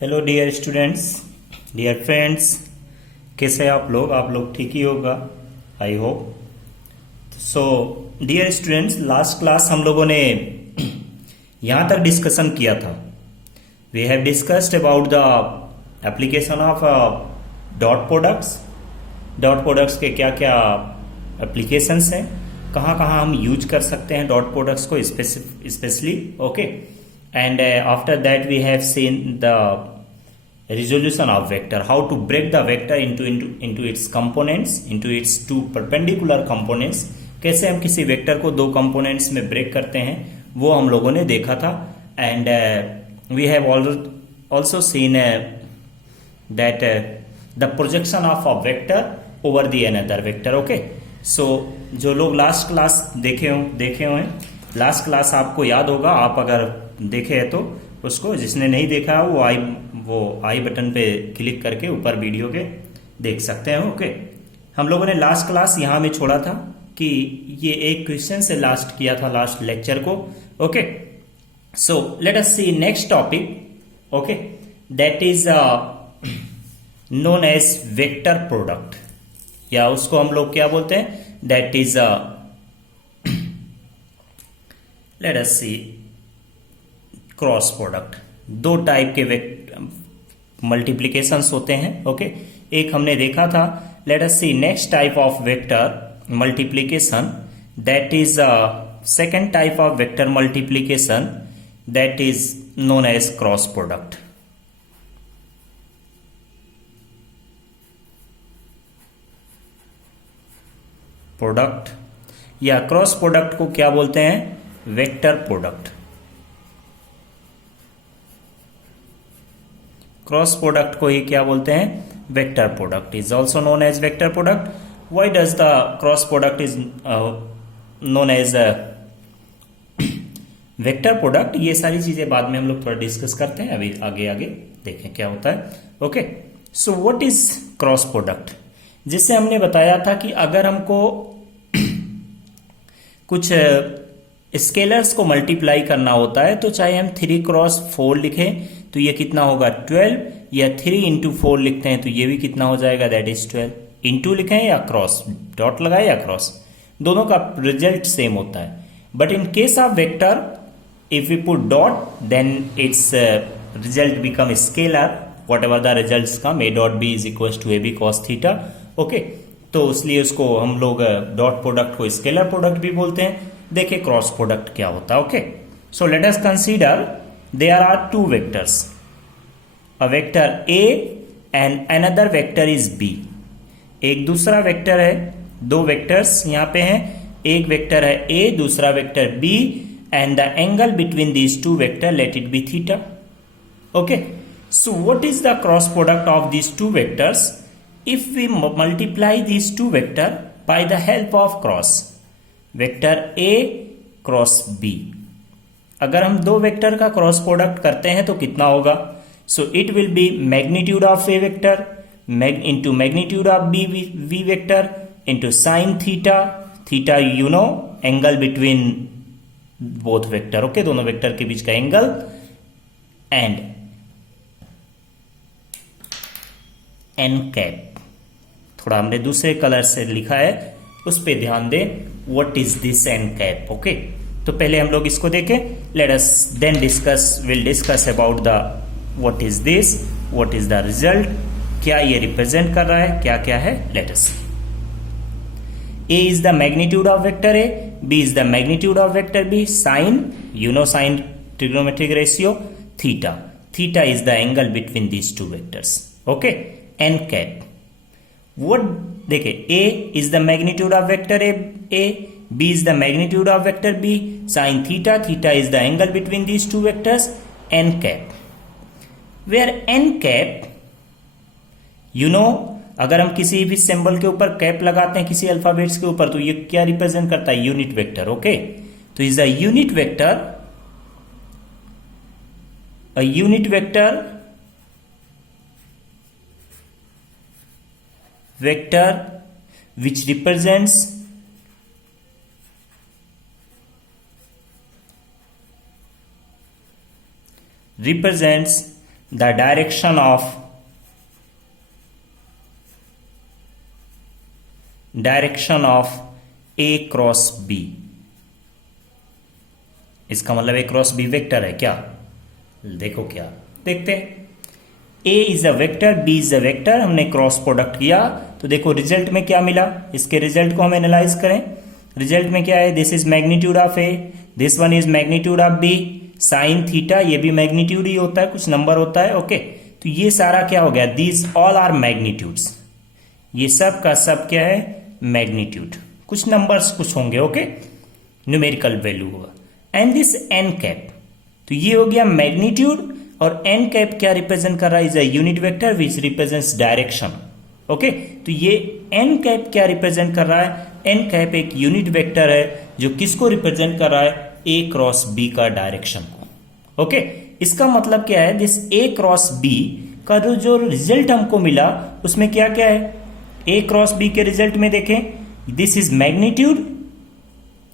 Hello dear students, dear friends, कैसे हैं आप लोग ठीक ही होगा, I hope. So dear students, last class हम लोगों ने यहाँ तक डिस्कशन किया था। We have discussed about the application of dot products. Dot products के क्या क्या एप्लीकेशंस हैं, कहाँ कहाँ हम यूज कर सकते हैं डॉट प्रोडक्ट्स को specially, okay. And after that we have seen the resolution of vector, how to break the vector into its components, into its two perpendicular components। कैसे हम किसी वेक्टर को दो कंपोनेंट्स में ब्रेक करते हैं वो हम लोगों ने देखा था। And we have also seen that the projection of a vector over the another vector, okay। so जो लोग लास्ट क्लास देखे हुए लास्ट क्लास आपको याद होगा, आप अगर देखे है तो उसको, जिसने नहीं देखा वो आई बटन पे क्लिक करके ऊपर वीडियो के देख सकते हैं, ओके। हम लोगों ने लास्ट क्लास यहाँ में छोड़ा था कि ये एक क्वेश्चन से लास्ट किया था लास्ट लेक्चर को, okay. So let us see next topic, okay, that is known as vector product, या उसको हम लोग क्या बोलते हैं, that is let us see cross product. दो टाइप के मल्टीप्लीकेशंस होते हैं, ओके। एक हमने देखा था, let us see next type of vector multiplication, that is second type of vector multiplication, that is known as cross product. Product या cross product को क्या बोलते हैं, वेक्टर प्रोडक्ट। क्रॉस प्रोडक्ट को ही क्या बोलते हैं, vector product. Is also known as vector product. Why does the cross product is known as vector product, ये सारी चीजें बाद में हम लोग थोड़ा डिस्कस करते हैं, अभी आगे आगे देखें क्या होता है, okay. So what is cross product, जिससे हमने बताया था कि अगर हमको कुछ स्केलर्स को मल्टीप्लाई करना होता है तो चाहे हम 3 क्रॉस 4 लिखें तो ये कितना होगा 12, या 3 इंटू 4 लिखते हैं तो ये भी कितना हो जाएगा, दैट इज 12। इंटू लिखें या क्रॉस, डॉट लगाए या क्रॉस, दोनों का रिजल्ट सेम होता है। But in case of vector, if you put dot then its result become scalar, whatever the result come, A dot B is equal to A B cos theta, okay. तो इसलिए उसको हम लोग dot product को scalar product भी बोलते हैं। देखिए क्रॉस प्रोडक्ट क्या होता है, okay. So let us consider there are two vectors, a vector a and another vector is b। एक दूसरा वेक्टर है, दो वेक्टर्स यहां पे हैं, एक वेक्टर है a, दूसरा vector b, and the angle between these two vector let it be theta, okay। so what is the cross product of these two vectors if we multiply these two vector by the help of cross, vector a cross b। अगर हम दो vector का cross product करते हैं तो कितना होगा, so it will be magnitude of A vector into magnitude of B vector into sine theta, theta you know angle between both vector, okay, दोनों वेक्टर के बीच का एंगल, एंड एन कैप। थोड़ा हमने दूसरे कलर से लिखा है, उस पर ध्यान दें, what is this n cap, okay. तो पहले हम लोग इसको देखें, let us then will discuss about the what is this, what is the result, क्या ये रिप्रेजेंट कर रहा है, क्या क्या है, let us. A is the magnitude of vector A, B is the magnitude of vector B, sine you know sine trigonometric ratio, theta, theta is the angle between these two vectors, okay. N cap, what देखिए, A is the magnitude of vector A, b is the magnitude of vector b, sin theta, theta is the angle between these two vectors, n cap, where n cap you know, अगर हम किसी भी symbol के ऊपर cap लगाते हैं किसी alphabets के ऊपर तो ये क्या रिप्रेजेंट करता है, यूनिट वेक्टर, ओके। तो is a unit vector, a unit vector which represents the direction of A cross B. इसका मतलब ए क्रॉस बी वेक्टर है क्या? देखो क्या देखते हैं। A is a vector, B is a vector, हमने क्रॉस प्रोडक्ट किया तो देखो रिजल्ट में क्या मिला। इसके रिजल्ट को हम एनालाइज करें। रिजल्ट में क्या है? This is magnitude of A, this one is magnitude of B, sine theta, ये भी मैग्नीट्यूड ही होता है, कुछ नंबर होता है। ओके, तो ये सारा क्या हो गया? दीज ऑल आर मैग्नीट्यूड्स, ये सब का सब क्या है? मैग्नीट्यूड, कुछ नंबर्स कुछ होंगे। ओके, न्यूमेरिकल वैल्यू होगा। एंड दिस एन कैप, तो ये हो गया मैग्नीट्यूड, और एन कैप क्या रिप्रेजेंट कर रहा है? Is a unit vector which represents direction. Okay, तो ये एन कैप क्या रिप्रेजेंट कर रहा है? एन कैप एक यूनिट वेक्टर है जो किसको रिप्रेजेंट कर रहा है? ए क्रॉस बी का डायरेक्शन को। ओके, इसका मतलब क्या है? दिस ए क्रॉस बी का जो रिजल्ट हमको मिला उसमें क्या क्या है? ए क्रॉस बी के रिजल्ट में देखें, this is magnitude,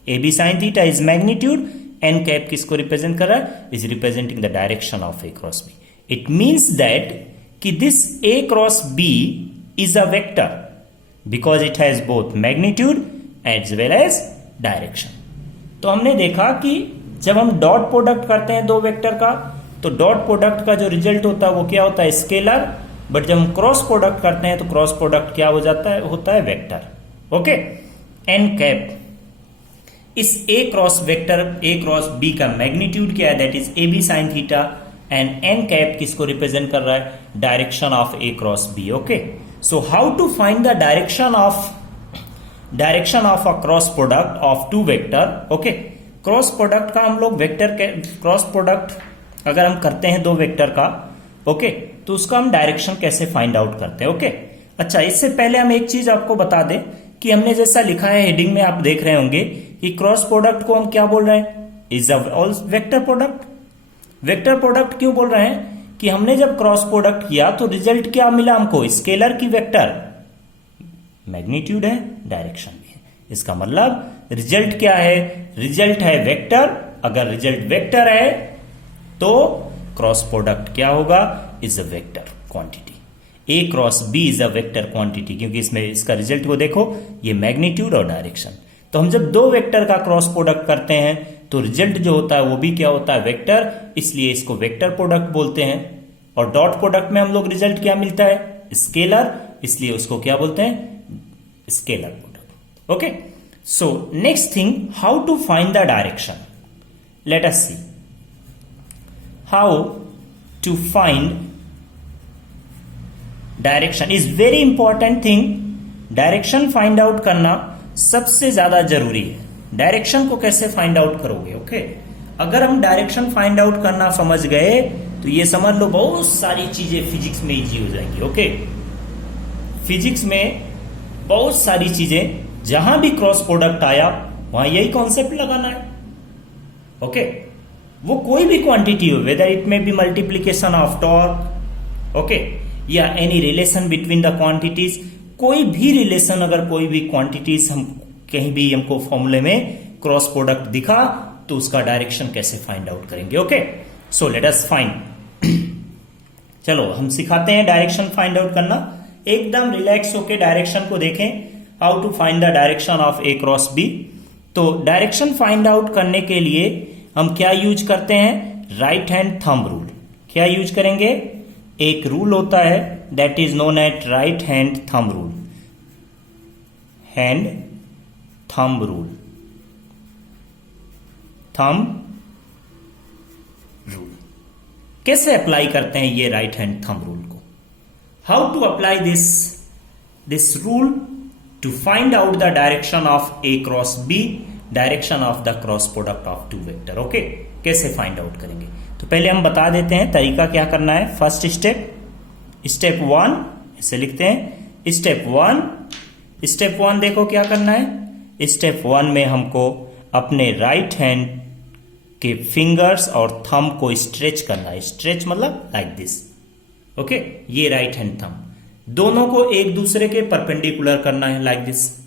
A B sine theta is magnitude, n cap किसको रिप्रेजेंट कर रहा है? Is representing the direction of A cross B. It means that कि this A cross B is a vector because it has both magnitude as well as direction. तो हमने देखा कि जब हम डॉट प्रोडक्ट करते हैं दो वेक्टर का, तो डॉट प्रोडक्ट का जो रिजल्ट होता है वो क्या होता है? स्केलर। बट जब हम क्रॉस प्रोडक्ट करते हैं तो क्रॉस प्रोडक्ट क्या हो जाता है? होता है वेक्टर। ओके, एन कैप, इस A cross vector A cross B का मैग्नीट्यूड क्या है? That is A B sine theta, and n cap किसको रिप्रेजेंट कर रहा है? Direction of A cross B. Okay, so how to find the direction of a cross product of two vector? Okay, cross product का हम लोग vector cross product अगर हम करते हैं दो वेक्टर का, ओके, तो उसका हम डायरेक्शन कैसे फाइंड आउट करते हैं? ओके, अच्छा, इससे पहले हम एक चीज आपको बता दें कि हमने जैसा लिखा है हेडिंग में, आप देख रहे होंगे कि क्रॉस प्रोडक्ट को हम क्या बोल रहे हैं? Is a vector product. Vector product क्यों बोल रहे हैं? कि हमने जब क्रॉस प्रोडक्ट किया तो रिजल्ट क्या मिला हमको? स्केलर की वेक्टर, मैग्नीट्यूड है, डायरेक्शन भी है। इसका मतलब रिजल्ट क्या है? रिजल्ट है वेक्टर। अगर रिजल्ट वेक्टर है तो क्रॉस प्रोडक्ट क्या होगा? Is a vector quantity. A cross B is a vector quantity, क्योंकि इसमें इसका रिजल्ट को देखो, ये मैग्नीट्यूड और डायरेक्शन। तो हम जब दो वेक्टर का क्रॉस प्रोडक्ट करते हैं तो रिजल्ट जो होता है वो भी क्या होता है? वेक्टर, इसलिए इसको वेक्टर प्रोडक्ट बोलते हैं। और डॉट प्रोडक्ट में हम लोग रिजल्ट क्या मिलता है? स्केलर, इसलिए उसको क्या बोलते हैं? Scalar product. Okay, so next thing, how to find the direction. Let us see how to find direction is very important thing. Direction find out करना सबसे ज्यादा जरूरी है। डायरेक्शन को कैसे फाइंड आउट करोगे? ओके, अगर हम डायरेक्शन फाइंड आउट करना समझ गए तो ये समझ लो बहुत सारी चीजें फिजिक्स में इजी हो जाएंगी। ओके, फिजिक्स में बहुत सारी चीजें, जहां भी क्रॉस प्रोडक्ट आया वहां यही कॉन्सेप्ट लगाना है। ओके, वो कोई भी क्वांटिटी हो, whether it may be multiplication of torque, okay, या any relation between the quantities, कोई भी रिलेशन, अगर कोई भी क्वांटिटीज हम कहीं भी हमको फॉर्मूले में क्रॉस प्रोडक्ट दिखा तो उसका डायरेक्शन कैसे फाइंड आउट करेंगे? Okay, so let us find. चलो हम सिखाते हैं डायरेक्शन फाइंड आउट करना। एकदम रिलैक्स होके डायरेक्शन को देखें, how to find the direction of A cross B. तो डायरेक्शन फाइंड आउट करने के लिए हम क्या यूज करते हैं? Right hand thumb rule. क्या यूज करेंगे? एक रूल होता है that is known at right hand thumb rule, hand thumb rule, thumb rule. कैसे अप्लाई करते हैं ये राइट हैंड थंब रूल को? How to apply this rule to find out the direction of A cross B, direction of the cross product of two vector. Okay, कैसे find out करेंगे? तो पहले हम बता देते हैं तरीका क्या करना है। फर्स्ट स्टेप 1 इसे लिखते हैं। स्टेप 1 देखो क्या करना है। स्टेप 1 में हमको अपने राइट हैंड के फिंगर्स और थंब को स्ट्रेच करना है। स्ट्रेच मतलब लाइक दिस। ओके, ये राइट हैंड थंब दोनों को एक दूसरे के परपेंडिकुलर करना है लाइक दिस।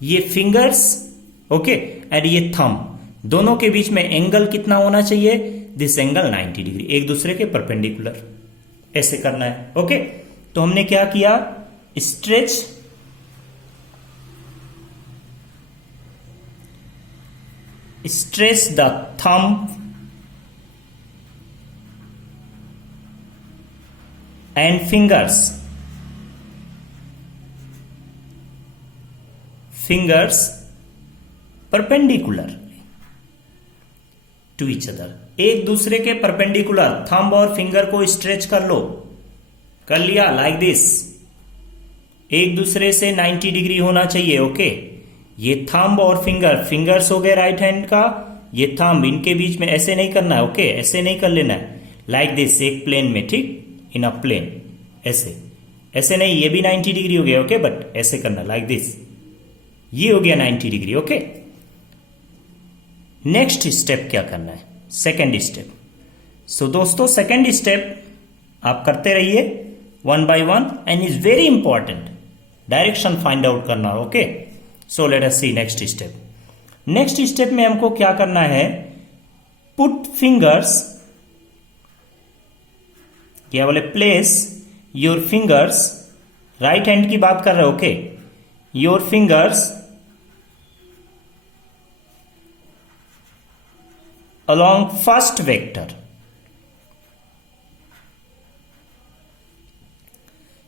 ये फिंगर्स, ओके, एंड ये थंब, दोनों के बीच में एंगल कितना होना चाहिए? दिस एंगल 90 डिग्री, एक दूसरे के परपेंडिकुलर। ऐसे करना है। ओके, तो हमने क्या किया, stretch the thumb and fingers perpendicular to each other, एक दूसरे के परपेंडिकुलर थंब और फिंगर को स्ट्रेच कर लो, कर लिया लाइक दिस, एक दूसरे से 90 डिग्री होना चाहिए। ओके, ये थंब और फिंगर्स हो गए राइट हैंड का, ये थंब इनके बीच में ऐसे नहीं करना है। ओके, ऐसे नहीं कर लेना है, लाइक दिस, एक प्लेन में, ठीक, इन अ प्लेन, ऐसे नहीं, ये भी 90 डिग्री हो गया। ओके, बट ऐसे करना लाइक दिस, ये हो गया 90 डिग्री। ओके, नेक्स्ट स्टेप क्या करना है, सेकेंड स्टेप। सो दोस्तों, सेकेंड स्टेप आप करते रहिए one by one and is very important, direction find out करना। Okay, so let us see next step. Next step में हमको क्या करना है, पुट फिंगर्स, क्या बोले, place your fingers, right hand की बात कर रहे हो। Okay, your fingers along first vector,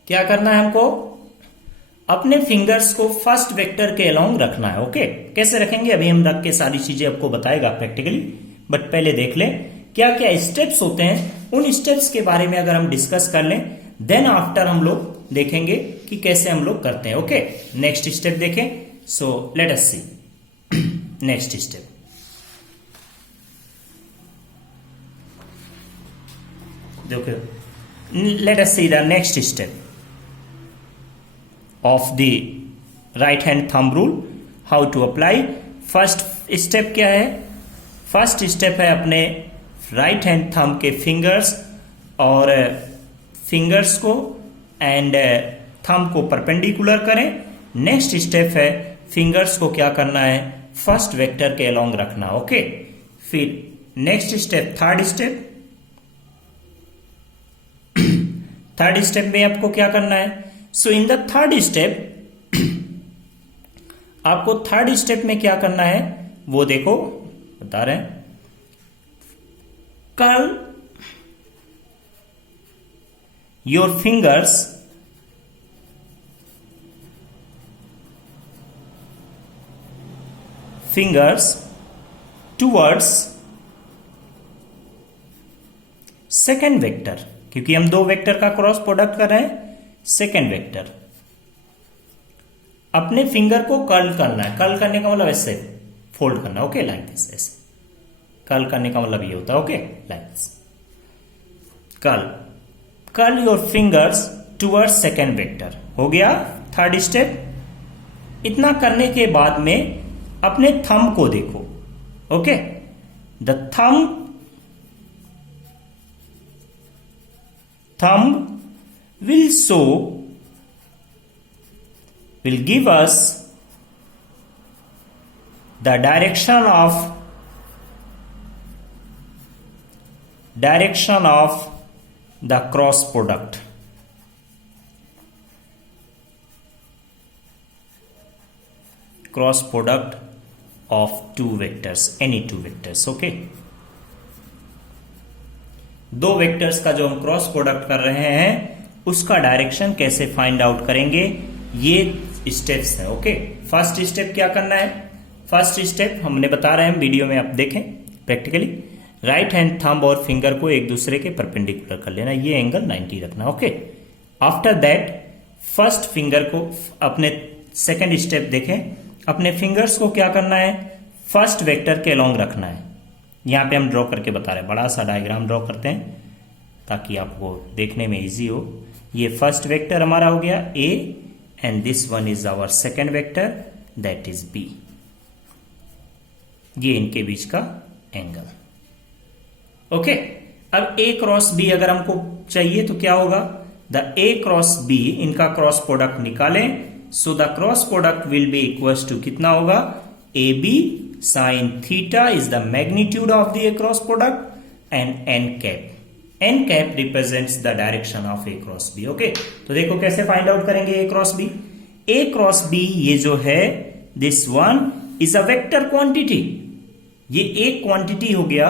क्या करना है हमको, अपने फिंगर्स को फर्स्ट वेक्टर के अलोंग रखना है। ओके, कैसे रखेंगे अभी हम रख के सारी चीजें आपको बताएगा प्रैक्टिकली, बट पहले देख लें क्या क्या स्टेप्स होते हैं। उन स्टेप्स के बारे में अगर हम डिस्कस कर लें, देन आफ्टर हम लोग देखेंगे कि कैसे हम लोग करते हैं। ओके, नेक्स्ट स्टेप देखें। सो let us see next step. देखो, let us see the next step of the right hand thumb rule, how to apply। First step क्या है, फर्स्ट स्टेप है अपने राइट हैंड थंब के फिंगर्स को and thumb को perpendicular करें। Next step है फिंगर्स को क्या करना है, फर्स्ट वेक्टर के अलोंग रखना। ओके, फिर नेक्स्ट स्टेप, थर्ड स्टेप में आपको क्या करना है। सो इन द थर्ड स्टेप, आपको थर्ड स्टेप में क्या करना है वो देखो, बता रहे हैं। Curl your fingers towards second vector, क्योंकि हम दो वेक्टर का क्रॉस प्रोडक्ट कर रहे हैं। सेकेंड वेक्टर, अपने फिंगर को कर्ल करना है। कर्ल करने का मतलब ऐसे फोल्ड करना। ओके, लाइक दिस, ऐसे कर्ल करने का मतलब ये होता है। Okay, like this, curl your fingers towards second vector, हो गया थर्ड स्टेप। इतना करने के बाद में अपने थंब को देखो। Okay, the thumb will give us the direction of the cross product. Cross product of two vectors, any two vectors. Okay, दो वेक्टर्स का जो हम क्रॉस प्रोडक्ट कर रहे हैं उसका डायरेक्शन कैसे फाइंड आउट करेंगे, ये स्टेप्स है। ओके, फर्स्ट स्टेप क्या करना है, फर्स्ट स्टेप हमने बता रहे हैं वीडियो में, आप देखें प्रैक्टिकली। राइट हैंड थंब और फिंगर को एक दूसरे के परपेंडिकुलर कर लेना, ये एंगल 90 रखना। Okay, after that first finger को, अपने सेकेंड स्टेप देखें, अपने फिंगर्स को क्या करना है, फर्स्ट वेक्टर के अलोंग रखना है। यहाँ पे हम ड्रॉ करके बता रहे हैं, बड़ा सा डायग्राम ड्रॉ करते हैं ताकि आपको देखने में इजी हो। ये फर्स्ट वेक्टर हमारा हो गया A and this one is our second vector that is B. ये इनके बीच का एंगल। ओके, अब ए क्रॉस बी अगर हमको चाहिए तो क्या होगा, द ए क्रॉस बी, इनका क्रॉस प्रोडक्ट निकालें। So the cross product will be equals to कितना होगा, A B sin theta is the magnitude of the cross product and n cap, n cap represents the direction of A cross B. Okay, तो देखो कैसे find out करेंगे A cross B. A cross B ये जो है, this one is a vector quantity. ये एक quantity हो गया,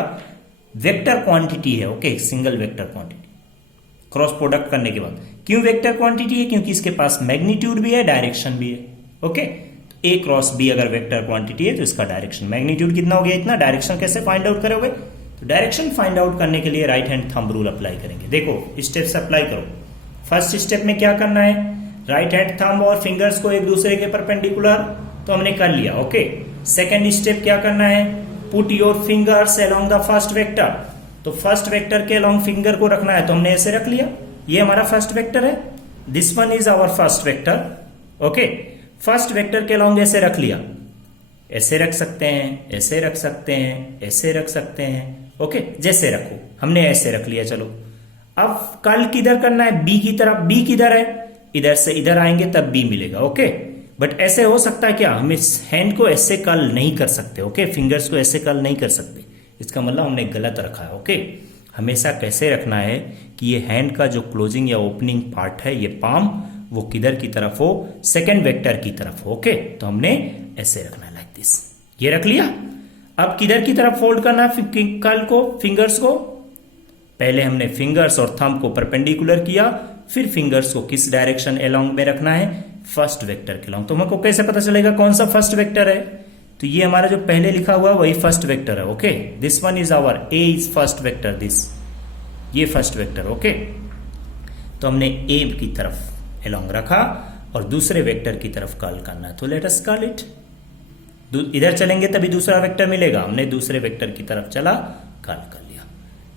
वेक्टर क्वांटिटी है। Okay, single vector quantity cross product करने के बाद। क्यों वेक्टर क्वांटिटी है? क्योंकि इसके पास मैग्नीट्यूड भी है, डायरेक्शन भी है। ओके, ए क्रॉस बी अगर वेक्टर क्वांटिटी है तो इसका डायरेक्शन, मैग्नीट्यूड कितना हो गया इतना, डायरेक्शन कैसे फाइंड आउट करोगे? तो डायरेक्शन फाइंड आउट करने के लिए right hand thumb rule apply करेंगे। देखो स्टेप्स अप्लाई करो। फर्स्ट स्टेप में क्या करना है, राइट हैंड थंब और फिंगर्स को एक दूसरे के परपेंडिकुलर, तो हमने कर लिया। ओके, सेकेंड स्टेप क्या करना है, put your fingers along the first vector. तो फर्स्ट वेक्टर के अलोंग फिंगर को रखना है, तो हमने ऐसे रख लिया, ये हमारा फर्स्ट वेक्टर है, this one is our first vector. Okay, first vector के अलोंग ऐसे रख लिया, ऐसे रख सकते हैं, ऐसे रख सकते हैं, ऐसे रख सकते हैं। ओके, जैसे रखो, हमने ऐसे रख लिया। चलो अब कर्ल किधर करना है, बी की तरफ। बी किधर है, इधर से इधर आएंगे तब बी मिलेगा। ओके, बट ऐसे हो सकता है क्या, हम इस हैंड को ऐसे कर्ल नहीं कर सकते। ओके, फिंगर्स को ऐसे कर्ल नहीं कर सकते, इसका मतलब हमने गलत रखा है। ओके, हमेशा कैसे रखना है कि ये हैंड का जो क्लोजिंग या ओपनिंग पार्ट है, ये पाम, वो किधर की तरफ हो, सेकेंड वेक्टर की तरफ हो। ओके, तो हमने ऐसे रखना है, लाइक दिस। ये रख लिया। अब किधर की तरफ फोल्ड करना है कर्ल को, फिंगर्स को? पहले हमने फिंगर्स और थंब को परपेंडिकुलर किया, फिर फिंगर्स को किस डायरेक्शन अलोंग में रखना है, फर्स्ट वेक्टर के अलोंग। तो हमको कैसे पता चलेगा कौन सा फर्स्ट वेक्टर है? तो ये हमारा जो पहले लिखा हुआ वही फर्स्ट वेक्टर है। Okay, this one is our A is first vector, this, ये फर्स्ट वेक्टर। ओके, तो हमने ए की तरफ अलोंग रखा और दूसरे वेक्टर की तरफ कर्ल करना है, तो लेट अस कर्ल इट। इधर चलेंगे तभी दूसरा वेक्टर मिलेगा, हमने दूसरे वेक्टर की तरफ चला, कर्ल कर लिया।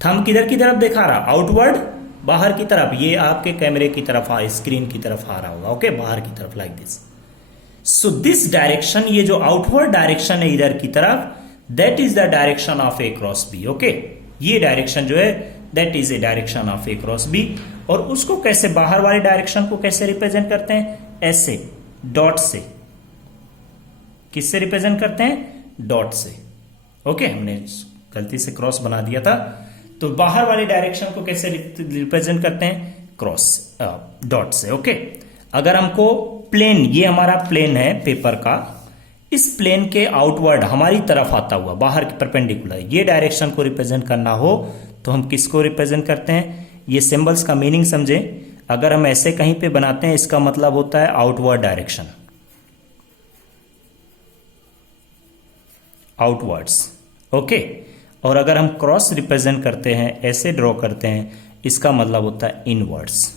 थंब किधर की तरफ दिखा रहा, आउटवर्ड, बाहर की तरफ। ये आपके कैमरे की तरफ, स्क्रीन की तरफ आ रहा होगा। ओके, बाहर की तरफ, like this. So this direction, ये जो आउटवर्ड डायरेक्शन है इधर की तरफ, that is the direction of A cross B. Okay, ये डायरेक्शन जो है that is a direction of A cross B. और उसको कैसे, बाहर वाले डायरेक्शन को कैसे रिप्रेजेंट करते हैं? ऐसे, डॉट से। किससे रिप्रेजेंट करते हैं? डॉट से। ओके, हमने गलती से क्रॉस बना दिया था, तो बाहर वाले डायरेक्शन को कैसे रिप्रेजेंट करते हैं? क्रॉस, डॉट से। ओके, अगर हमको प्लेन, ये हमारा प्लेन है पेपर का, इस प्लेन के आउटवर्ड हमारी तरफ आता हुआ, बाहर के परपेंडिकुलर, ये डायरेक्शन को रिप्रेजेंट करना हो तो हम किसको रिप्रेजेंट करते हैं? ये सिंबल्स का मीनिंग समझे। अगर हम ऐसे कहीं पे बनाते हैं, इसका मतलब होता है आउटवर्ड डायरेक्शन, आउटवर्ड्स। ओके, और अगर हम क्रॉस रिप्रेजेंट करते हैं, ऐसे ड्रॉ करते हैं, इसका मतलब होता है इनवर्ड्स,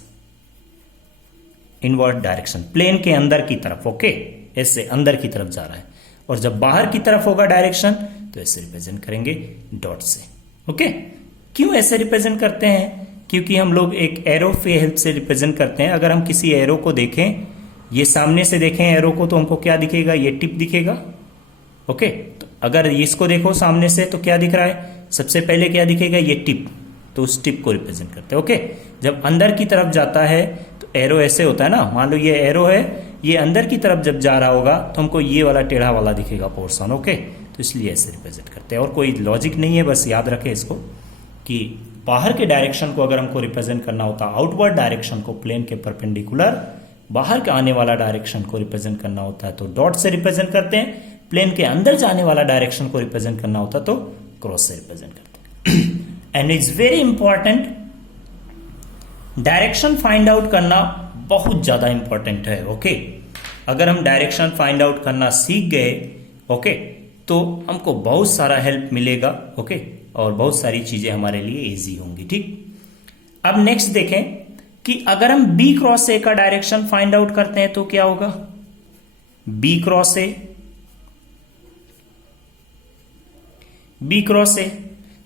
इनवर्ड डायरेक्शन, प्लेन के अंदर की तरफ। ओके, ऐसे अंदर की तरफ जा रहा है। और जब बाहर की तरफ होगा डायरेक्शन, तो ऐसे रिप्रेजेंट करेंगे डॉट से। ओके, क्यों ऐसे रिप्रेजेंट करते हैं? क्योंकि हम लोग एक एरो के हेल्प से रिप्रेजेंट करते हैं। अगर हम किसी एरो को देखें, ये सामने से देखें एरो को, तो हमको क्या दिखेगा? ये टिप दिखेगा। ओके, तो अगर इसको देखो सामने से, तो क्या दिख रहा है? सबसे पहले क्या दिखेगा? ये टिप, तो उस टिप को रिप्रेजेंट करते हैं। ओके, जब अंदर की तरफ जाता है तो एरो ऐसे होता है ना, मान लो ये एरो है, ये अंदर की तरफ जब जा रहा होगा तो हमको ये वाला टेढ़ा वाला दिखेगा पोर्शन। ओके, तो इसलिए ऐसे रिप्रेजेंट करते हैं। और कोई लॉजिक नहीं है, बस याद रखें इसको कि बाहर के डायरेक्शन को अगर हमको रिप्रेजेंट करना होता, आउटवर्ड डायरेक्शन को प्लेन के परपेंडिकुलर, बाहर के आने वाला डायरेक्शन को रिप्रेजेंट करना होता है तो डॉट से रिप्रेजेंट करते हैं। प्लेन के अंदर जाने वाला डायरेक्शन को रिप्रेजेंट करना होता तो क्रॉस से रिप्रेजेंट करते हैं। And it's very important, direction find out करना बहुत ज्यादा इंपॉर्टेंट है। ओके, अगर हम डायरेक्शन फाइंड आउट करना सीख गए, ओके, तो हमको बहुत सारा हेल्प मिलेगा। ओके, और बहुत सारी चीजें हमारे लिए इजी होंगी। ठीक, अब नेक्स्ट देखें कि अगर हम बी क्रॉस ए का डायरेक्शन फाइंड आउट करते हैं तो क्या होगा? B cross A, B cross A,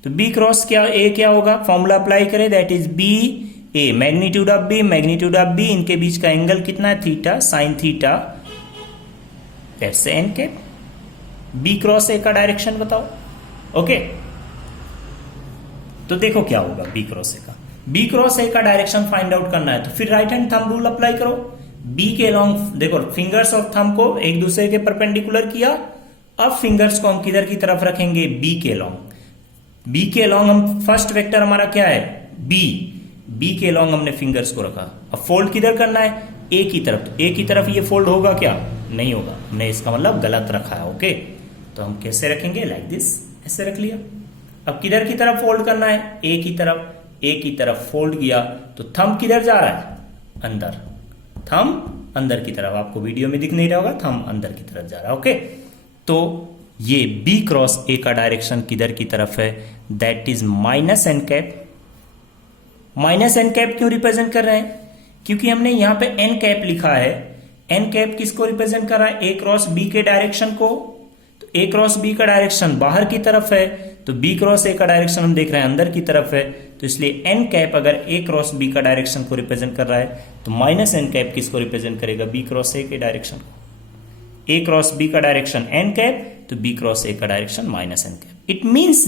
तो बी क्रॉस क्या ए क्या होगा? फॉर्मूला अप्लाई करें, that is B A, magnitude of B, magnitude of B, इनके बीच का एंगल कितना है? Theta, sine theta, that's n cap. B cross A का डायरेक्शन बताओ। ओके, तो देखो क्या होगा बी क्रॉस ए का। बी क्रॉस ए का डायरेक्शन फाइंड आउट करना है तो फिर right hand thumb rule apply करो। बी के अलोंग देखो, फिंगर्स और थंब को एक दूसरे के परपेंडिकुलर किया। अब फिंगर्स को हम किधर की तरफ रखेंगे? बी के अलोंग। बी के अलोंग हम फर्स्ट वेक्टर हमारा क्या है? बी, बी के अलॉन्ग हमने फिंगर्स को रखा। अब फोल्ड किधर करना है, ए की तरफ। तो ए की तरफ ये फोल्ड होगा क्या, नहीं होगा, हमने इसका मतलब गलत रखा है। ओके, तो हम कैसे रखेंगे, लाइक दिस, ऐसे रख लिया। अब किधर की तरफ फोल्ड करना है, ए की तरफ। ए की तरफ फोल्ड किया तो थंब किधर जा रहा है, अंदर, थंब अंदर की तरफ। आपको वीडियो में दिख नहीं रहा होगा, थंब अंदर की तरफ जा रहा है। ओके, तो ये बी क्रॉस ए का डायरेक्शन किधर की तरफ है, that is minus n cap. Minus n cap क्यों रिप्रेजेंट कर रहे हैं, क्योंकि हमने यहां पे एन कैप लिखा है। एन कैप किसको रिप्रेजेंट कर रहा है, ए क्रॉस बी के डायरेक्शन को। तो ए क्रॉस बी का डायरेक्शन बाहर की तरफ है, तो बी क्रॉस ए का डायरेक्शन हम देख रहे हैं अंदर की तरफ है। तो इसलिए एन कैप अगर ए क्रॉस बी का डायरेक्शन को रिप्रेजेंट कर रहा है, तो माइनस एन कैप किसको रिप्रेजेंट करेगा, बी क्रॉस ए के डायरेक्शन को। ए क्रॉस बी का डायरेक्शन एन कैप, तो बी क्रॉस ए का direction minus n cap. It means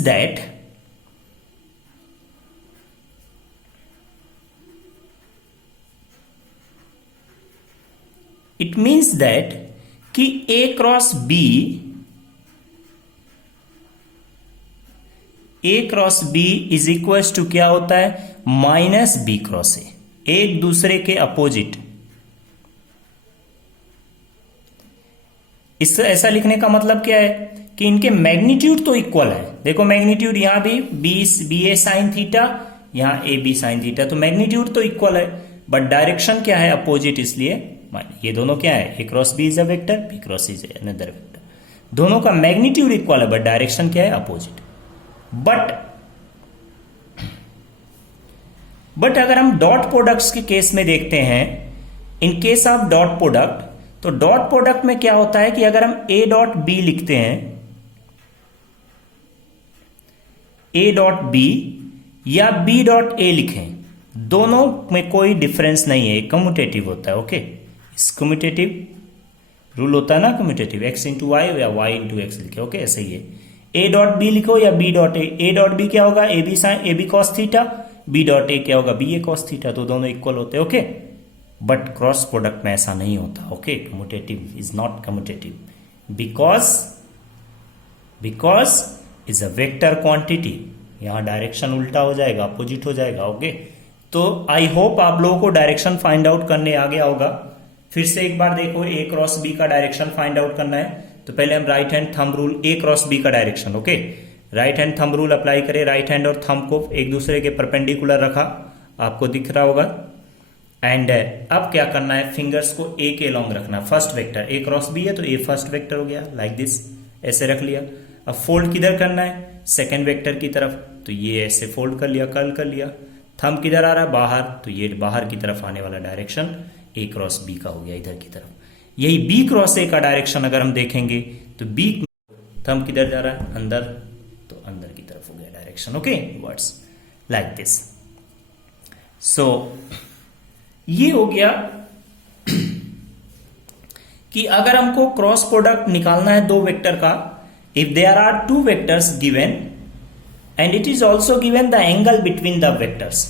that कि A cross B is equal to क्या होता है, माइनस बी क्रॉस ए, एक दूसरे के अपोजिट। इससे ऐसा लिखने का मतलब क्या है कि इनके मैग्नीट्यूड तो इक्वल है। देखो मैग्नीट्यूड यहां भी बी ए साइन थीटा, यहां ए बी साइन थीटा, तो मैग्नीट्यूड तो इक्वल है, बट डायरेक्शन क्या है, अपोजिट। इसलिए ये दोनों क्या है, A cross B is a vector, B cross is another vector. दोनों का मैग्नीट्यूड इक्वल है, बट डायरेक्शन क्या है, अपोजिट। बट अगर हम डॉट प्रोडक्ट्स के केस में देखते हैं, इन केस ऑफ डॉट प्रोडक्ट, तो डॉट प्रोडक्ट में क्या होता है कि अगर हम ए डॉट बी लिखते हैं, ए डॉट बी या बी डॉट ए लिखें, दोनों में कोई डिफरेंस नहीं है, कम्यूटेटिव होता है। ओके, कम्यूटेटिव रूल होता है ना, कम्यूटेटिव, एक्स इंटू वाई या वाई इंटू एक्स लिखे। ओके, ऐसे ही है, ए डॉट बी लिखो या B dot A. A dot B क्या होगा, A B sine A B cos theta, B dot A क्या होगा, बी ए कॉस थीटा, तो दोनों इक्वल होते हैं। ओके, बट क्रॉस प्रोडक्ट में ऐसा नहीं होता। Okay, commutative is not commutative because is a vector quantity. यहां डायरेक्शन उल्टा हो जाएगा, अपोजिट हो जाएगा। ओके, तो आई होप आप लोगों को डायरेक्शन फाइंड आउट करने आ गया होगा। फिर से एक बार देखो, ए क्रॉस बी का डायरेक्शन फाइंड आउट करना है, तो पहले हम राइट हैंड थंब रूल, ए क्रॉस बी का direction. Okay, right hand thumb rule apply करें, राइट हैंड और थंब को एक दूसरे के परपेंडिकुलर रखा, आपको दिख रहा होगा। एंड अब क्या करना है, फिंगर्स को ए के अलॉन्ग रखना। First vector A cross B है, तो ए फर्स्ट वेक्टर हो गया, लाइक दिस, ऐसे रख लिया। अब फोल्ड किधर करना है, सेकेंड वेक्टर की तरफ, तो ये ऐसे फोल्ड कर लिया, कर्ल कर लिया। थंब किधर आ रहा है, बाहर, तो ये बाहर की तरफ आने वाला डायरेक्शन ए क्रॉस बी का हो गया, इधर की तरफ। यही बी क्रॉस ए का डायरेक्शन अगर हम देखेंगे, तो बी थंब किधर जा रहा है, अंदर, तो अंदर की तरफ हो गया direction. Okay, words like this. So ये हो गया कि अगर हमको क्रॉस प्रोडक्ट निकालना है दो वेक्टर का, if there are two vectors given and it is also given the angle between the vectors.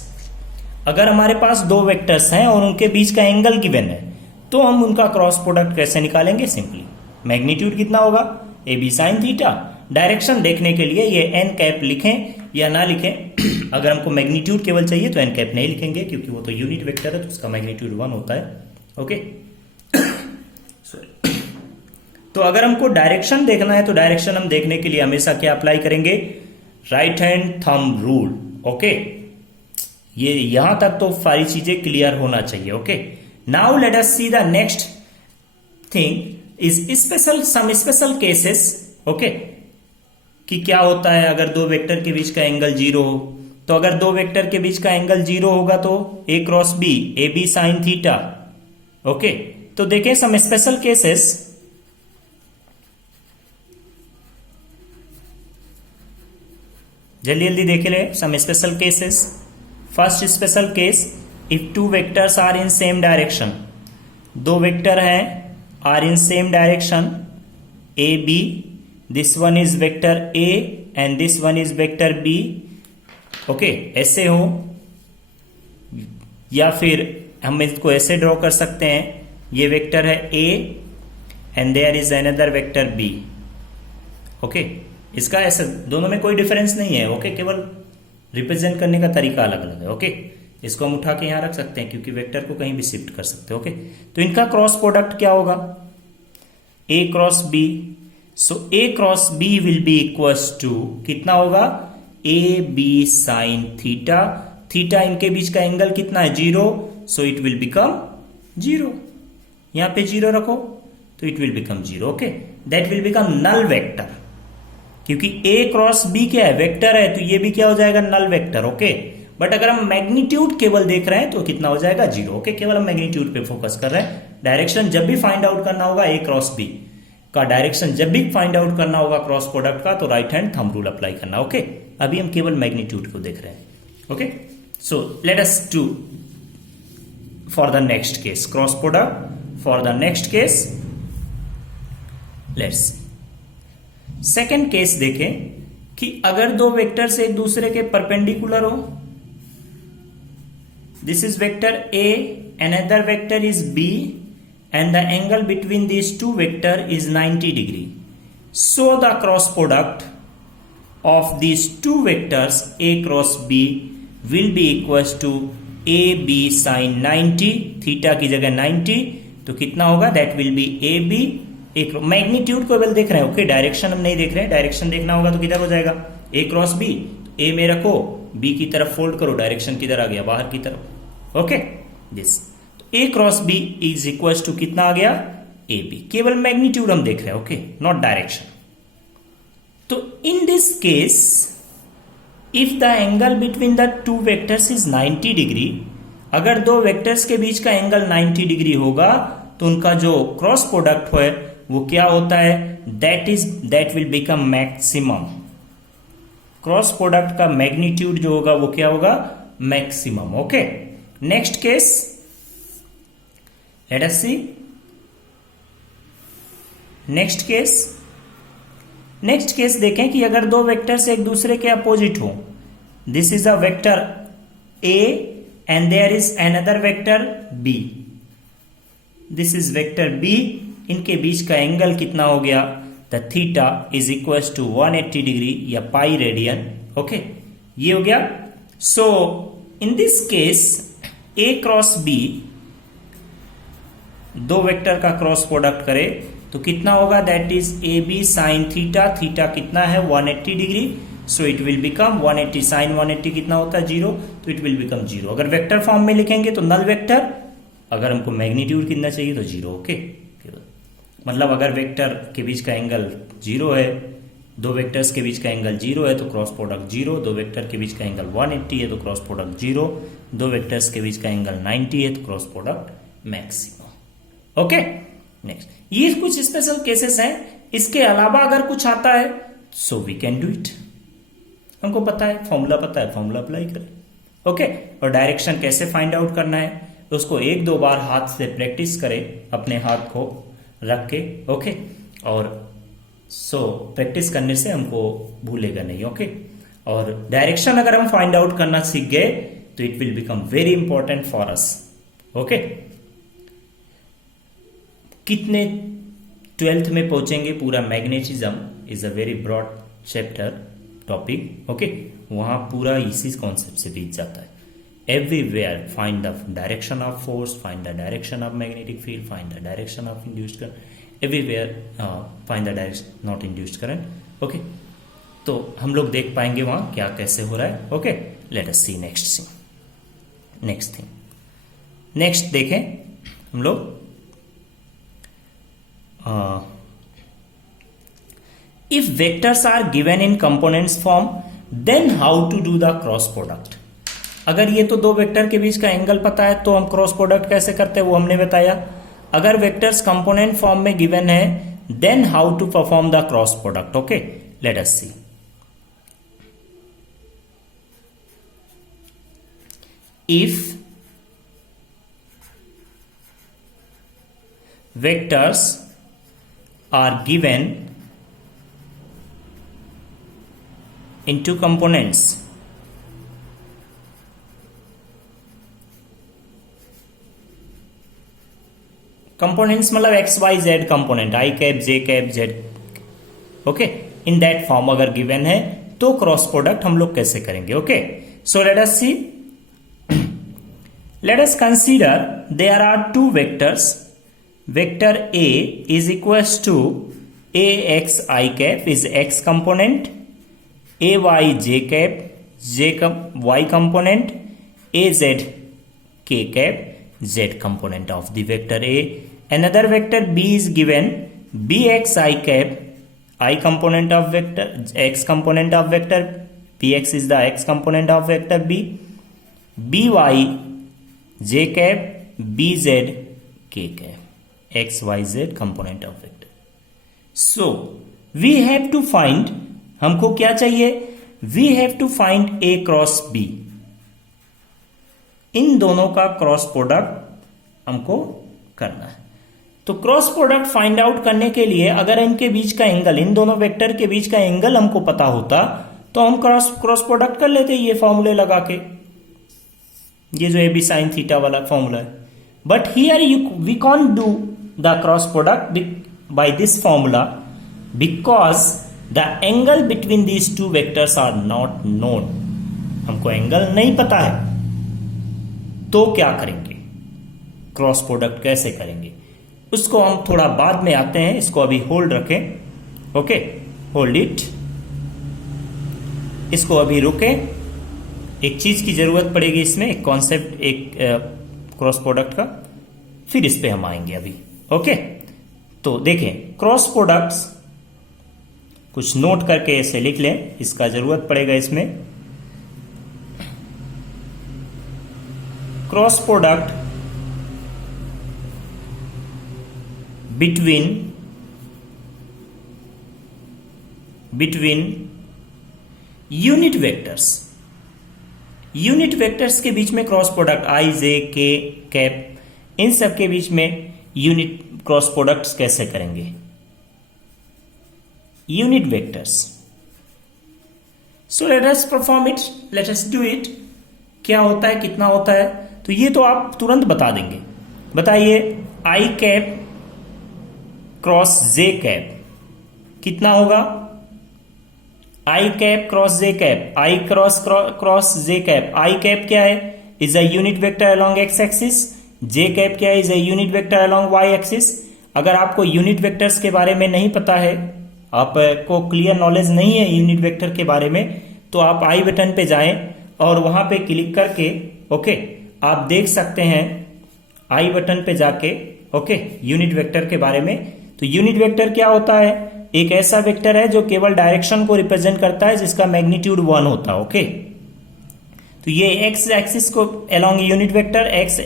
अगर हमारे पास दो वेक्टर्स हैं और उनके बीच का एंगल गिवन है, तो हम उनका क्रॉस प्रोडक्ट कैसे निकालेंगे, सिंपली मैग्नीट्यूड कितना होगा, A B sine theta. Direction देखने के लिए ये एन कैप लिखें या ना लिखें, अगर हमको मैग्नीट्यूड केवल चाहिए तो एन कैप नहीं लिखेंगे, क्योंकि वो तो यूनिट वेक्टर है, तो उसका मैग्नीट्यूड 1 होता है। ओके, तो अगर हमको डायरेक्शन देखना है, तो डायरेक्शन हम देखने के लिए हमेशा क्या अप्लाई करेंगे, right hand thumb rule. Okay, ये यहां तक तो सारी चीजें क्लियर होना चाहिए। Okay, now let us see the next thing is some special cases. Okay, कि क्या होता है अगर दो वेक्टर के बीच का एंगल 0 हो। तो अगर दो वेक्टर के बीच का एंगल 0 होगा, तो A cross B, A B sine theta. Okay, तो देखें सम स्पेशल केसेस। जल्दी जल्दी देख ले some special cases. First special case, if two vectors are in same direction, दो वेक्टर हैं are in same direction, A B, this one is vector A and this one is vector B. Okay, ऐसे हो, या फिर हम इसको ऐसे draw कर सकते हैं, ये वेक्टर है A and there is another vector B. Okay, इसका ऐसे दोनों में कोई डिफरेंस नहीं है। ओके, केवल रिप्रेजेंट करने का तरीका अलग अलग है। ओके, इसको हम उठा के यहां रख सकते हैं क्योंकि वेक्टर को कहीं भी शिफ्ट कर सकते हैं। ओके, तो इनका क्रॉस प्रोडक्ट क्या होगा, A cross B. So A cross B will be equals to कितना होगा, A B sine theta. Theta इनके बीच का एंगल कितना है, 0, सो इट विल बिकम 0। यहां पे 0 रखो तो it will become 0। Okay, that will become null vector, क्योंकि ए क्रॉस बी क्या है, वेक्टर है, तो ये भी क्या हो जाएगा, नल वेक्टर। ओके, बट अगर हम मैग्नीट्यूड केवल देख रहे हैं तो कितना हो जाएगा, 0। ओके, केवल हम मैग्नीट्यूड पे फोकस कर रहे हैं। डायरेक्शन जब भी फाइंड आउट करना होगा ए क्रॉस बी का डायरेक्शन जब भी फाइंड आउट करना होगा क्रॉस प्रोडक्ट का, तो right hand thumb rule apply करना। ओके, अभी हम केवल मैग्नीट्यूड को देख रहे हैं। Okay, so let us do for the next case cross product. For the next case let's second case देखें कि अगर दो वेक्टर्स एक दूसरे के परपेंडिकुलर हो, this is vector A, another vector is B, and the angle between these two vector is 90 degree. So the cross product of these two vectors A cross B will be equals to AB sin 90, theta की जगह 90, तो कितना होगा, that will be AB। एक magnitude को केवल देख रहे हैं। ओके, डायरेक्शन हम नहीं देख रहे हैं, डायरेक्शन देखना होगा तो किधर हो जाएगा, A क्रॉस B, A में रखो, B की तरफ फोल्ड करो, डायरेक्शन किधर आ गया, बाहर की तरफ। Okay, this A cross B is equal to कितना आ गया, ए बी। केवल मैग्नीट्यूड हम देख रहे हैं। Okay, not direction. तो in this case if the angle between the two vectors is 90 degree, अगर दो वेक्टर्स के बीच का एंगल 90 डिग्री होगा तो उनका जो क्रॉस प्रोडक्ट है वो क्या होता है, that will become maximum. Cross product का मैग्नीट्यूड जो होगा वो क्या होगा, maximum. Okay, next case let us see. Next case देखें कि अगर दो वेक्टर्स एक दूसरे के अपोजिट हो, this is a vector A and there is another vector B, this is vector B, इनके बीच का एंगल कितना हो गया, the theta is equal to 180 degree या पाई रेडियन। ओके, ये हो गया। So in this case A cross B दो वेक्टर का क्रॉस प्रोडक्ट करे तो कितना होगा, that is A B sine theta. Theta कितना है, 180 degree, so it will become 180 sign 180 कितना होता है, 0, तो इट विल बिकम 0। अगर वेक्टर फॉर्म में लिखेंगे तो नल वेक्टर, अगर हमको मैग्नीट्यूड कितना चाहिए तो 0। ओके, मतलब अगर वेक्टर के बीच का एंगल 0 है, दो वेक्टर्स के बीच का एंगल 0 है तो क्रॉस प्रोडक्ट 0, दो वेक्टर के बीच का एंगल 180 है तो क्रॉस प्रोडक्ट 0, दो वेक्टर्स के बीच का एंगल 90 है तो cross product maximum. Okay, next, ये कुछ स्पेशल केसेस हैं। इसके अलावा अगर कुछ आता है so we can do it, हमको पता है, फॉर्मूला पता है, फॉर्मूला अप्लाई करें। ओके, और डायरेक्शन कैसे फाइंड आउट करना है उसको एक दो बार हाथ से प्रैक्टिस करें, अपने हाथ को रख के। ओके, और प्रैक्टिस करने से हमको भूलेगा नहीं। ओके, और डायरेक्शन अगर हम फाइंड आउट करना सीख गए तो it will become very important for us. Okay, कितने 12th में पहुंचेंगे, पूरा magnetism is a very broad chapter topic. Okay, वहां पूरा इसी कॉन्सेप्ट से बीत जाता है। Everywhere find the direction of force, find the direction of magnetic field, find the direction of induced current, everywhere find the direction not induced current। okay, तो हम लोग देख पाएंगे वहां क्या कैसे हो रहा है। Okay, let us see next thing. Next देखें हम लोग, if vectors are given in components form then how to do the cross product। अगर ये तो दो वेक्टर के बीच का एंगल पता है तो हम क्रॉस प्रोडक्ट कैसे करते हैं वो हमने बताया। अगर वेक्टर्स कंपोनेंट फॉर्म में गिवन है then how to perform the cross product. Okay, let us see. If vectors are given in two components, components मतलब X Y Z component, I cap J cap Z. Okay, in that form अगर given है तो cross product हम लोग कैसे करेंगे. Okay, so let us see. Let us consider there are two vectors. Vector A is equals to ax I cap is x component, ay j cap y component, az k cap z component of the vector A. Another vector B is given bx I cap I component of vector, x component of vector, bx is the x component of vector B, by j cap bz k cap x y z component of vector. So we have to find, हमको क्या चाहिए, we have to find a cross b. इन दोनों का cross product हमको करना है. तो cross product find out करने के लिए अगर इनके बीच का एंगल, इन दोनों वेक्टर के बीच का एंगल हमको पता होता तो हम क्रॉस प्रोडक्ट कर लेते ये फॉर्मूले लगा के, ये जो ए बी साइन थीटा वाला फॉर्मूला है. But here we can't do the cross product by this formula because the angle between these two vectors are not known. हमको एंगल नहीं पता है, तो क्या करेंगे, क्रॉस प्रोडक्ट कैसे करेंगे, उसको हम थोड़ा बाद में आते हैं. इसको अभी होल्ड रखें. Okay, hold it. इसको अभी रुकें. एक चीज की जरूरत पड़ेगी इसमें, एक कॉन्सेप्ट, एक क्रॉस प्रोडक्ट का, फिर इस पे हम आएंगे अभी. ओके, तो देखें क्रॉस प्रोडक्ट्स कुछ नोट करके ऐसे लिख लें, इसका जरूरत पड़ेगा इसमें. Cross product between unit vectors. Unit vectors के बीच में क्रॉस प्रोडक्ट आई जे के कैप, इन सब के बीच में यूनिट क्रॉस प्रोडक्ट्स कैसे करेंगे. Unit vectors. So let us perform it, let us do it. क्या होता है, कितना होता है, तो ये तो आप तुरंत बता देंगे. बताइए, i cap cross J cap कितना होगा. I cap cross J cap, i cross J cap. I cap क्या है, is a unit vector along x axis. J cap क्या है, is a unit vector along Y axis. अगर आपको unit vectors के बारे में नहीं पता है, आपको क्लियर नॉलेज नहीं है यूनिट वेक्टर के बारे में, तो आप आई बटन पे जाएं और वहां पे क्लिक करके ओके आप देख सकते हैं आई बटन पे जाके ओके यूनिट वेक्टर के बारे में. तो यूनिट वेक्टर क्या होता है, एक ऐसा वेक्टर है जो केवल डायरेक्शन को रिप्रेजेंट करता है, जिसका मैग्नीट्यूड 1 होता है. ओके, तो ये एक्स एक्सिस को along unit vector x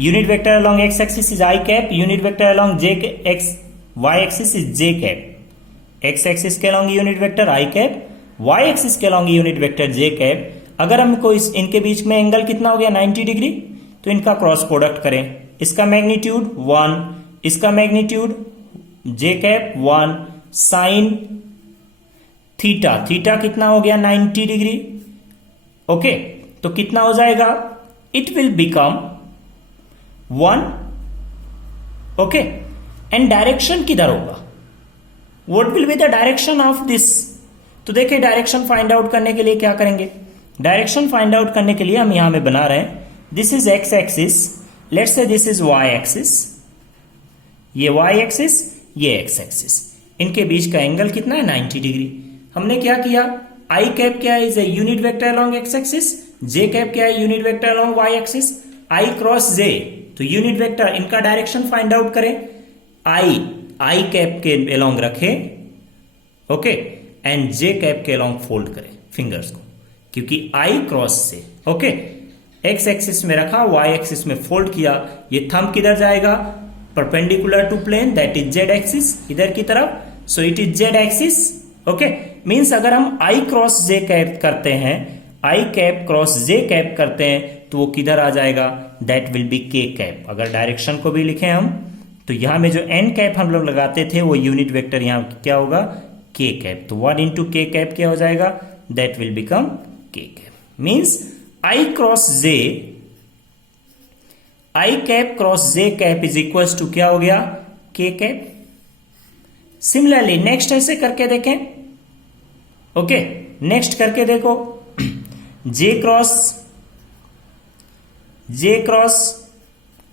unit vector along x axis is i cap, unit vector along j x y axis is j cap. X axis के along unit vector i cap, y axis के along unit vector j cap. अगर हमको इनके बीच में angle कितना हो गया 90 degree, तो इनका क्रॉस प्रोडक्ट करें. इसका मैग्नीट्यूड 1, इसका मैग्नीट्यूड जे कैप 1 साइन थीटा, थीटा कितना हो गया 90 डिग्री. ओके, तो कितना हो जाएगा, it will become 1. Okay, and direction किधर होगा, what will be the direction of this. तो देखिए डायरेक्शन फाइंड आउट करने के लिए क्या करेंगे, डायरेक्शन फाइंड आउट करने के लिए हम यहां में बना रहे हैं, this is x axis, let's say this is y axis, ये वाई एक्सिस, ये एक्स एक्सिस. इनके बीच का एंगल कितना है 90 डिग्री. हमने क्या किया, आई कैप क्या है, is a unit vector along x axis, J cap क्या है, unit vector along Y axis. I cross J, तो यूनिट वेक्टर, इनका डायरेक्शन फाइंड आउट करें. आई कैप के अलोंग रखें ओके, एंड जे कैप के अलोंग फोल्ड करें fingers को, क्योंकि आई क्रॉस से ओके एक्स एक्सिस में रखा, वाई एक्सिस में फोल्ड किया. ये थंब किधर जाएगा, perpendicular to plane, that is z axis, इधर की तरफ. So it is z axis. Okay, means अगर हम आई क्रॉस जे कैप करते हैं, i cap cross J cap करते हैं, तो वो किधर आ जाएगा, that will be k cap. अगर डायरेक्शन को भी लिखें हम, तो यहां में जो एन कैप हम लोग लगाते थे, वो यूनिट वेक्टर यहां क्या होगा, के कैप. तो 1 इंटू के कैप क्या हो जाएगा, that will become k cap. Means i cross j, i cap cross J cap is equal to क्या हो गया, के कैप. सिमिलरली नेक्स्ट ऐसे करके देखें, ओके, नेक्स्ट करके देखो, J cross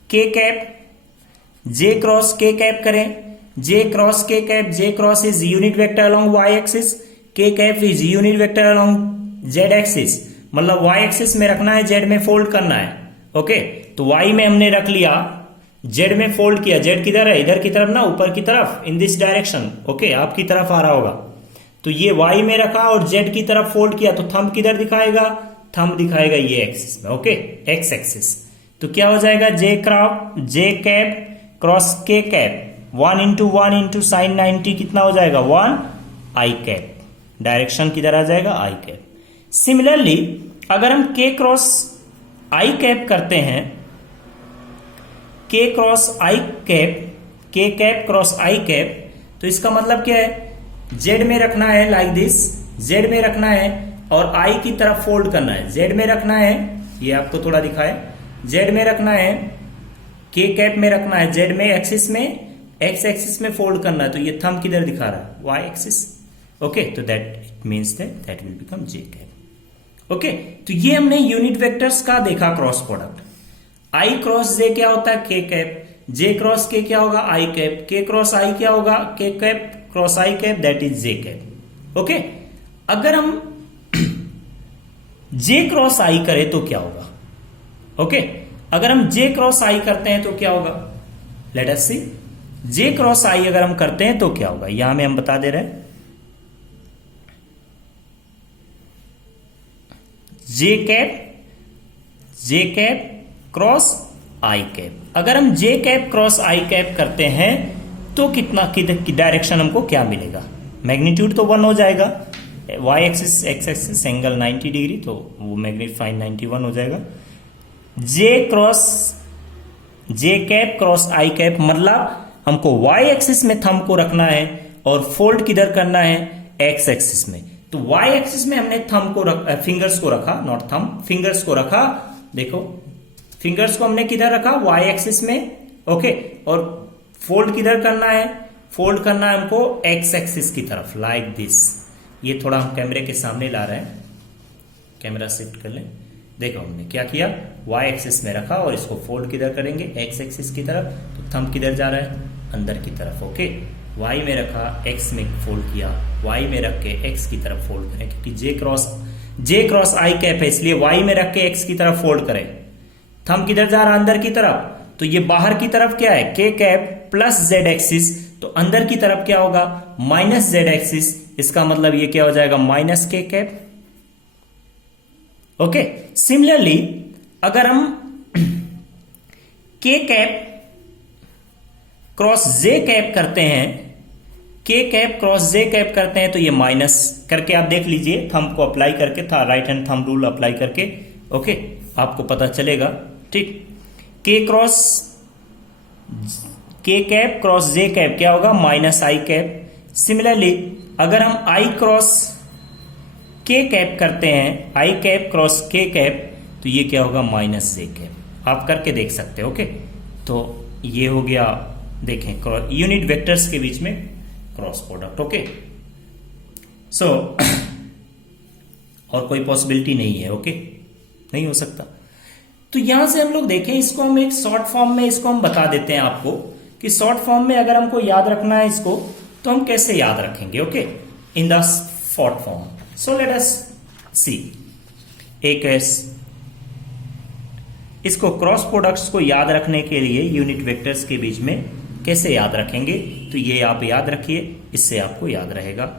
K cap, J cross K cap करें, J cross K cap, J cross is unit vector along Y axis, K cap is unit vector along Z axis, मतलब Y axis में रखना है, Z में fold करना है। Okay, तो Y में हमने रख लिया, जेड में फोल्ड किया, जेड किधर है, इधर की तरफ ना, ऊपर की तरफ, इन दिस डायरेक्शन। ओके, आपकी तरफ आ रहा होगा, तो ये वाई में रखा और जेड की तरफ फोल्ड किया, तो थंब किधर दिखाएगा, थंब दिखाएगा ये एक्सिस में। ओके, एक्स एक्सिस, तो क्या हो जाएगा, j cap cross K cap, 1 into 1 into sine 90 कितना हो जाएगा, 1 आई कैप, डायरेक्शन किधर आ जाएगा, आई कैप। सिमिलरली अगर हम के क्रॉस आई कैप करते हैं, के क्रॉस आई कैप, के कैप क्रॉस आई कैप, तो इसका मतलब क्या है, जेड में रखना है लाइक दिस, जेड में रखना है और आई की तरफ फोल्ड करना है, जेड में रखना है, ये आपको थोड़ा दिखाए, जेड में रखना है, के कैप में रखना है, जेड में एक्सिस में, एक्स एक्सिस में फोल्ड करना है, तो ये थंब किधर दिखा रहा है, वाई एक्सिस। ओके, तो that means that will become J cap. Okay, तो ये हमने यूनिट वेक्टर्स का देखा क्रॉस प्रोडक्ट। आई क्रॉस जे क्या होता है, के कैप, जे क्रॉस के क्या होगा, आई कैप, के क्रॉस आई क्या होगा, K cap cross I cap, that is j cap. Okay, अगर हम जे क्रॉस आई करें तो क्या होगा, ओके, अगर हम जे क्रॉस आई करते हैं तो क्या होगा, लेट अस सी, जे क्रॉस आई अगर हम करते हैं तो क्या होगा, यहां में हम बता दे रहे हैं, जे कैप क्रॉस आई कैप, अगर हम जे कैप क्रॉस आई कैप करते हैं तो कितना की डायरेक्शन हमको क्या मिलेगा, मैग्नीट्यूड तो 1 हो जाएगा, y axis x axis angle 90 degree, तो वो मैग्नीफाइड 91 हो जाएगा। जे कैप क्रॉस आई कैप मतलब हमको वाई एक्सिस में थंब को रखना है और फोल्ड किधर करना है, एक्स एक्सिस में। तो वाई एक्सिस में हमने थंब को फिंगर्स को रखा, नॉट थंब, फिंगर्स को रखा, देखो फिंगर्स को हमने किधर रखा, वाई एक्सिस में। ओके, और फोल्ड किधर करना है, फोल्ड करना है हमको एक्स एक्सिस की तरफ, लाइक दिस। ये थोड़ा हम कैमरे के सामने ला रहे हैं, कैमरा शिफ्ट कर लें, देखो हमने क्या किया, वाई एक्सिस में रखा और इसको फोल्ड किधर करेंगे, एक्स एक्सिस की तरफ, तो थंब किधर जा रहा है, अंदर की तरफ। ओके, वाई में रखा, एक्स में फोल्ड किया, वाई में रख के एक्स की तरफ फोल्ड करें, क्योंकि जे क्रॉस आई कैप है, इसलिए वाई में रख के एक्स की तरफ फोल्ड करें, थंब किधर जा रहा है, अंदर की तरफ, तो ये बाहर की तरफ क्या है, के कैप प्लस जेड एक्सिस, तो अंदर की तरफ क्या होगा, माइनस जेड एक्सिस, इसका मतलब ये क्या हो जाएगा, minus K cap. Okay, similarly अगर हम के कैप क्रॉस जे कैप करते हैं, के कैप क्रॉस जे कैप करते हैं, तो ये माइनस करके आप देख लीजिए, थंब को अप्लाई करके था, right hand thumb rule apply करके, ओके, आपको पता चलेगा। ठीक, के कैप क्रॉस जे कैप क्या होगा, माइनस आई कैप। सिमिलरली अगर हम आई क्रॉस के कैप करते हैं, i cap cross K cap, तो ये क्या होगा, माइनस जे कैप। आप करके देख सकते हैं। ओके, तो ये हो गया, देखें यूनिट वेक्टर्स के बीच में क्रॉस प्रोडक्ट। ओके, सो और कोई पॉसिबिलिटी नहीं है, ओके, नहीं हो सकता। तो यहां से हम लोग देखें, इसको हम एक शॉर्ट फॉर्म में इसको हम बता देते हैं आपको, कि शॉर्ट फॉर्म में अगर हमको याद रखना है इसको, तो हम कैसे याद रखेंगे। Okay, in the short form, so let us see एक इसको क्रॉस प्रोडक्ट्स को याद रखने के लिए यूनिट वेक्टर्स के बीच में कैसे याद रखेंगे, तो ये आप याद रखिए, इससे आपको याद रहेगा।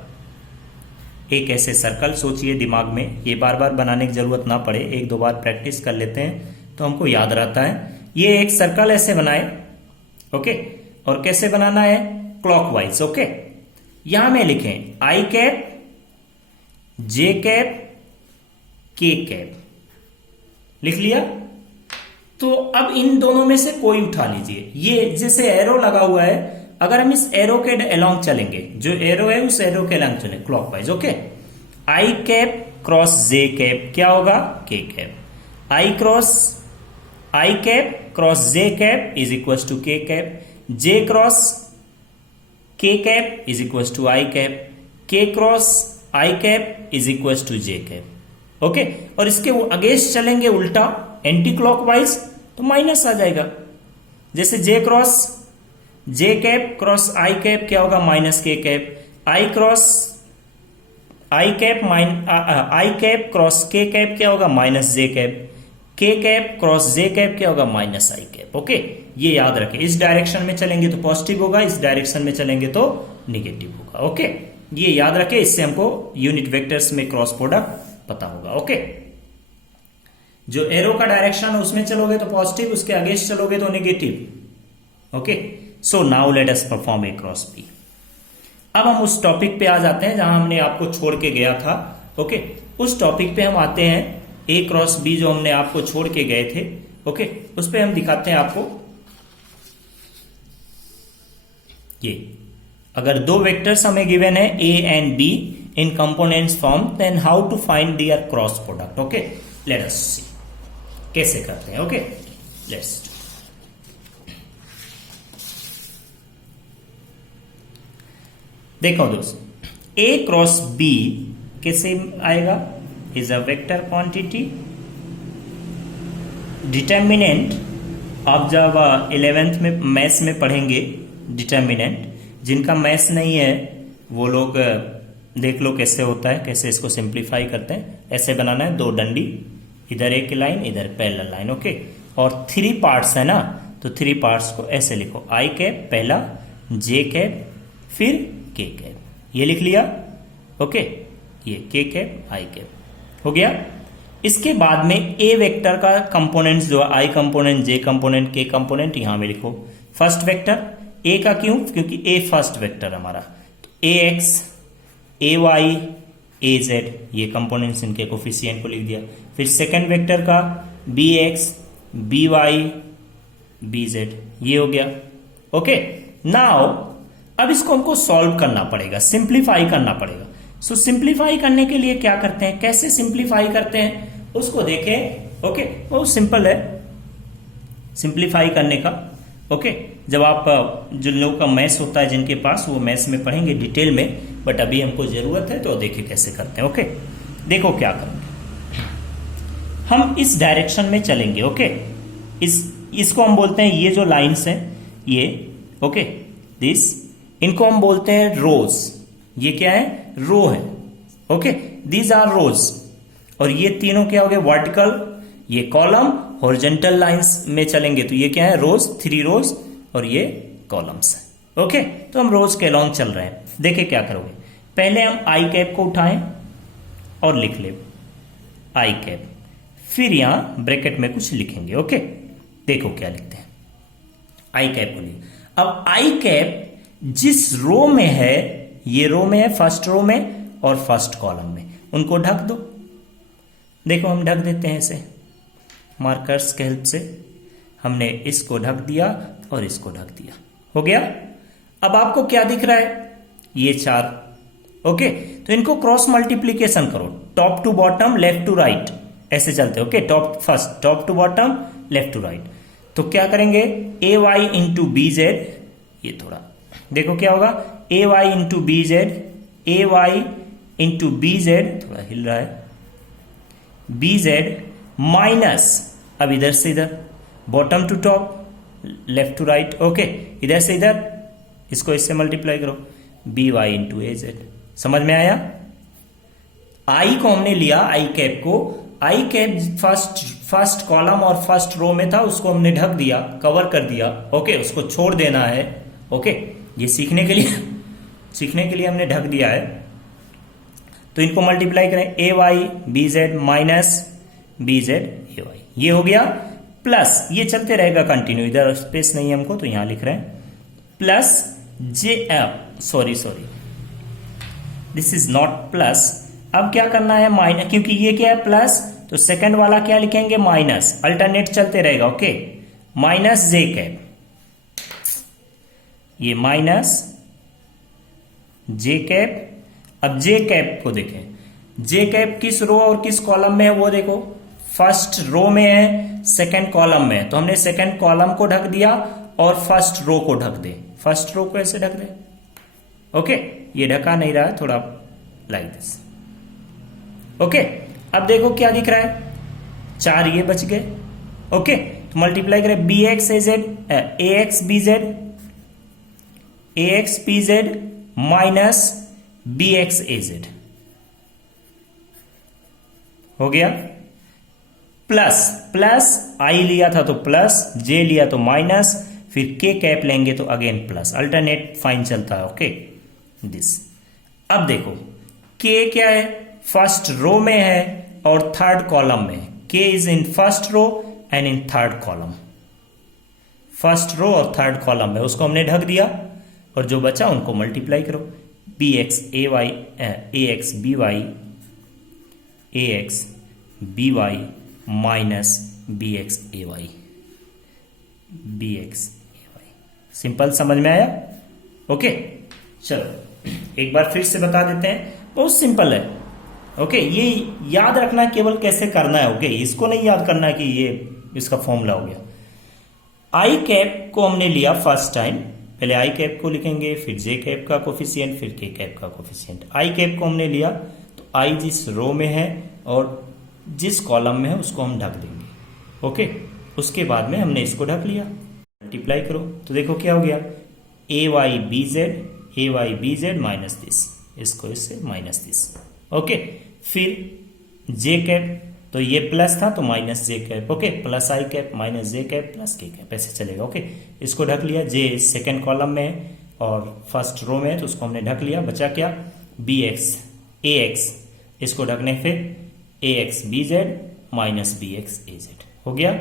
एक ऐसे सर्कल सोचिए दिमाग में, ये बार बार बनाने की जरूरत ना पड़े, एक दो बार प्रैक्टिस कर लेते हैं तो हमको याद रहता है। ये एक सर्कल ऐसे बनाए, ओके, और कैसे बनाना है, क्लॉकवाइज। ओके, यहां में लिखें आई कैप, जे कैप, के कैप, लिख लिया। तो अब इन दोनों में से कोई उठा लीजिए, ये जैसे एरो लगा हुआ है, अगर हम इस एरो के अलोंग चलेंगे, जो एरो है उस एरो के अलोंग चलेंगे clockwise. Okay, I cap cross J cap क्या होगा, K cap. I cap cross J cap is equal to K cap. J cross K cap is equal to I cap. K cross I cap is equal to J cap. Okay, और इसके वो against चलेंगे उल्टा anticlockwise तो minus आ जाएगा। जैसे J cross जे cap cross आई cap क्या होगा, minus K cap. I cross I cap cross K cap क्या होगा, माइनस जे कैप। के कैप क्रॉस जे कैप क्या होगा, माइनस आई कैप। ओके, ये याद रखें। इस डायरेक्शन में चलेंगे तो पॉजिटिव होगा, इस डायरेक्शन में चलेंगे तो निगेटिव होगा। ओके, ये याद रखें, इससे हमको यूनिट वेक्टर्स में क्रॉस प्रोडक्ट पता होगा। ओके, जो एरो का डायरेक्शन है उसमें चलोगे तो पॉजिटिव, उसके अगेंस्ट चलोगे तो negative. Okay, so now let us perform A cross B. अब हम उस टॉपिक पे आ जाते हैं जहां हमने आपको छोड़ के गया था। ओके, उस टॉपिक पे हम आते हैं, ए क्रॉस बी जो हमने आपको छोड़ के गए थे। ओके, उस पे हम दिखाते हैं आपको ये, अगर दो वेक्टर्स हमें गिवन है A and B in components form, then how to find their cross product. Okay, let us see कैसे करते हैं। ओके, लेट्स देखो दोस्त, ए क्रॉस बी कैसे आएगा, is a vector quantity. Determinant आप जब 11th में मैथ्स में पढ़ेंगे, डिटर्मिनेंट जिनका मैथ्स नहीं है वो लोग देख लो कैसे होता है, कैसे इसको सिंप्लीफाई करते हैं। ऐसे बनाना है, दो डंडी, इधर एक लाइन इधर पैरेलल लाइन। ओके, और 3 पार्ट्स है ना, तो 3 पार्ट्स को ऐसे लिखो, आई कैप पहला, जे कैप, फिर के कैप, ये लिख लिया। ओके, ये के कैप आई कैप हो गया। इसके बाद में ए वेक्टर का कंपोनेंट्स जो आई कंपोनेंट, जे कंपोनेंट, के कंपोनेंट यहां में लिखो। फर्स्ट वेक्टर ए का क्यों, क्योंकि ए फर्स्ट वेक्टर हमारा, तो A x, A Y, A z, ये कंपोनेंट्स इनके कोफिशिएंट को लिख दिया। फिर सेकंड वेक्टर का B x, B y, B z, ये हो गया। ओके, नाउ अब इसको हमको सॉल्व करना पड़ेगा, सिंप्लीफाई करना पड़ेगा। सो सिंप्लीफाई करने के लिए क्या करते हैं, कैसे सिंप्लीफाई करते हैं उसको देखें। ओके, बहुत सिंपल है सिंप्लीफाई करने का। ओके, जब आप जिन लोगों का मैथ्स होता है जिनके पास, वो मैथ्स में पढ़ेंगे डिटेल में, बट अभी हमको जरूरत है तो देखें कैसे करते हैं। ओके, देखो क्या करेंगे, हम इस डायरेक्शन में चलेंगे। ओके, इसको हम बोलते हैं, ये जो लाइन्स हैं ये, ओके, दिस, इनको हम बोलते हैं रोज। ये क्या है, रो है। ओके, दीज आर रोज, और ये तीनों क्या हो गए, वर्टिकल, ये कॉलम, हॉरिजॉन्टल लाइंस में चलेंगे तो ये क्या है, रोज, 3 रोज, और ये कॉलम्स है। ओके, तो हम रोज के अलॉन्ग चल रहे हैं। देखिए क्या करोगे, पहले हम आई कैप को उठाएं और लिख ले आई कैप, फिर यहां ब्रैकेट में कुछ लिखेंगे। ओके, देखो क्या लिखते हैं, आई कैप को लिख। अब आई कैप जिस रो में है, ये रो में है, फर्स्ट रो में और फर्स्ट कॉलम में, उनको ढक दो। देखो हम ढक देते हैं ऐसे मार्कर्स के हेल्प से, हमने इसको ढक दिया और इसको ढक दिया, हो गया। अब आपको क्या दिख रहा है, ये 4। ओके, तो इनको क्रॉस मल्टीप्लीकेशन करो, top to bottom, left to right, ऐसे चलते। Okay, top to bottom, left to right. तो क्या करेंगे, A y into B z, ये थोड़ा देखो क्या होगा, A y into B Z, A y into B z, थोड़ा हिल रहा है, बी जेड माइनस, अब इधर से इधर, bottom to top, left to right. Okay, इधर से इधर, इसको इससे मल्टीप्लाई करो, B y into A z. समझ में आया, आई को हमने लिया, आई कैप को, आई कैप फर्स्ट कॉलम और फर्स्ट रो में था, उसको हमने ढक दिया, कवर कर दिया। ओके, उसको छोड़ देना है। ओके, ये सीखने के लिए हमने ढक दिया है। तो इनको मल्टीप्लाई करें, A Y B Z minus B Z A Y, ये हो गया। प्लस ये चलते रहेगा कंटिन्यू, इधर स्पेस नहीं है हमको तो यहां लिख रहे हैं, plus J, sorry this is not plus. अब क्या करना है, माइनस, क्योंकि ये क्या है प्लस, तो सेकंड वाला क्या लिखेंगे, माइनस, अल्टरनेट चलते रहेगा। ओके, माइनस जे कैप, ये माइनस जे कैप। अब जे कैप को देखें, जे कैप किस रो और किस कॉलम में है वो देखो, फर्स्ट रो में है, सेकंड कॉलम में है, तो हमने सेकंड कॉलम को ढक दिया और फर्स्ट रो को ढक दे, फर्स्ट रो को ऐसे ढक दे। ओके, ये ढका नहीं रहा है, थोड़ा लाइक दिस। ओके, अब देखो क्या दिख रहा है, 4 ये बच गए। ओके, तो मल्टीप्लाई करें B X A Z, A X B Z, A X B Z minus B X A Z हो गया। प्लस प्लस आई लिया था तो प्लस, जे लिया तो माइनस, फिर के कैप लेंगे तो अगेन प्लस, अल्टरनेट फाइन चलता है। Okay this. अब देखो के क्या है, फर्स्ट रो में है और थर्ड कॉलम में। K is in first row and in third column, first row और थर्ड कॉलम में, उसको हमने ढक दिया और जो बचा उनको मल्टीप्लाई करो। B X A Y, A X B Y, A X B Y minus B X A Y, B X A Y. Simple, समझ में आया? ओके चलो एक बार फिर से बता देते हैं, बहुत सिंपल है। ओके, ये याद रखना केवल कैसे करना है। ओके, इसको नहीं याद करना है कि ये इसका फॉर्मूला हो गया। आई कैप को हमने लिया फर्स्ट टाइम, पहले आई कैप को लिखेंगे, फिर जे कैप का कोफिशिएंट, फिर के कैप का कोफिशिएंट। आई कैप को हमने लिया तो आई जिस रो में है और जिस कॉलम में है उसको हम ढक देंगे। ओके, उसके बाद में हमने इसको ढक लिया, मल्टीप्लाई करो तो देखो क्या हो गया, A Y B Z, A Y B Z minus this, इसको इससे माइनस दिस। ओके, फिर जे कैप, तो ये प्लस था तो माइनस जे कैप। ओके, प्लस आई कैप माइनस जे कैप प्लस के कैप, ऐसे चलेगा। ओके, इसको ढक लिया, जे सेकेंड कॉलम में है और फर्स्ट रो में है तो उसको हमने ढक लिया। बचा क्या, बी एक्स ए एक्स, इसको ढकने फिर A X B Z minus B X A Z हो गया।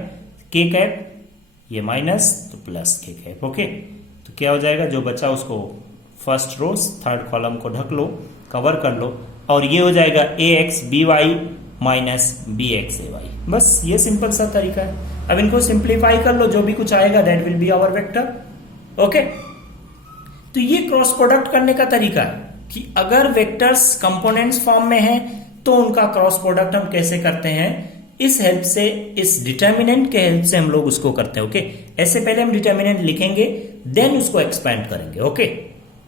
के कैप ये माइनस तो प्लस के कैप। ओके, तो क्या हो जाएगा, जो बचा उसको फर्स्ट रो थर्ड कॉलम को ढक लो, कवर कर लो, और ये हो जाएगा A X B Y minus B X A Y. बस ये सिंपल सा तरीका है। अब इनको सिंप्लीफाई कर लो, जो भी कुछ आएगा that will be our vector. Okay, तो ये क्रॉस प्रोडक्ट करने का तरीका है कि अगर वेक्टर्स कंपोनेंट्स फॉर्म में हैं तो उनका क्रॉस प्रोडक्ट हम कैसे करते हैं, इस हेल्प से, इस डिटर्मिनेंट के हेल्प से हम लोग उसको करते हैं। ओके, ऐसे पहले हम डिटर्मिनेंट लिखेंगे देन उसको एक्सपेंड करेंगे। ओके,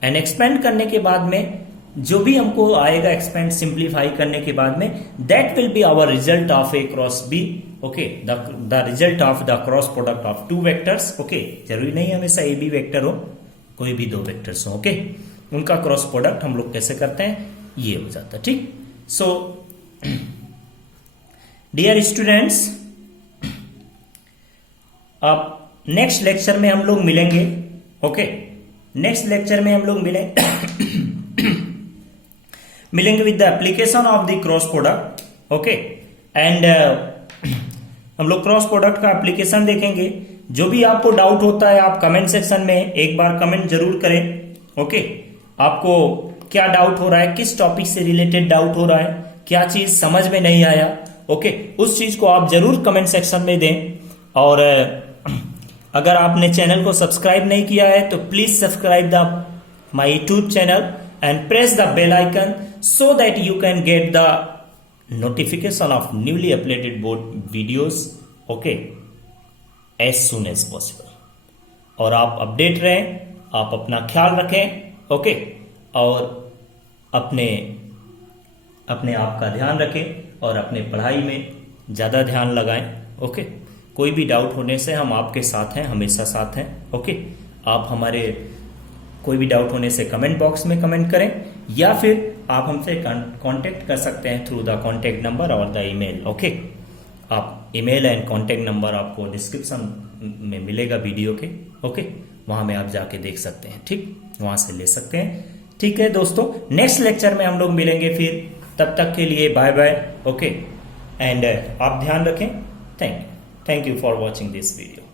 एंड एक्सपेंड करने के बाद में जो भी हमको आएगा एक्सपेंड सिंप्लीफाई करने के बाद में, that will be our result of A cross B. Okay, the result of the cross product of two vectors. Okay, जरूरी नहीं हमेशा ए बी वेक्टर हो, कोई भी दो वेक्टर्स हो। ओके, उनका क्रॉस प्रोडक्ट हम लोग कैसे करते हैं, ये हो जाता है। ठीक, सो डियर स्टूडेंट्स, अब नेक्स्ट लेक्चर में हम लोग मिलेंगे। ओके, नेक्स्ट लेक्चर में हम लोग मिलेंगे with the application of the cross product. Okay, and हम लोग क्रॉस प्रोडक्ट का एप्लीकेशन देखेंगे। जो भी आपको डाउट होता है आप कमेंट सेक्शन में एक बार कमेंट जरूर करें। ओके, आपको क्या डाउट हो रहा है, किस टॉपिक से रिलेटेड डाउट हो रहा है, क्या चीज समझ में नहीं आया। ओके, उस चीज को आप जरूर कमेंट सेक्शन में दें। और अगर आपने चैनल को सब्सक्राइब नहीं किया है तो please subscribe the my YouTube channel and press the bell icon so that you can get the notification of newly uploaded board videos, okay, as soon as possible। और आप अपडेट रहें, आप अपना ख्याल रखें। ओके, और अपने आप का ध्यान रखें और अपने पढ़ाई में ज़्यादा ध्यान लगाएं। ओके, कोई भी डाउट होने से हम आपके साथ हैं, हमेशा साथ हैं। ओके, आप हमारे कोई भी डाउट होने से कमेंट बॉक्स में कमेंट करें या फिर आप हमसे कांटेक्ट कर सकते हैं थ्रू द कांटेक्ट नंबर और द ईमेल। ओके, आप ईमेल एंड कांटेक्ट नंबर आपको डिस्क्रिप्शन में मिलेगा वीडियो के। ओके, वहां में आप जाके देख सकते हैं। ठीक, वहां से ले सकते हैं। ठीक है दोस्तों, नेक्स्ट लेक्चर में हम लोग मिलेंगे फिर, तब तक के लिए बाय बाय। ओके, एंड आप ध्यान रखें। Thank you for watching this video.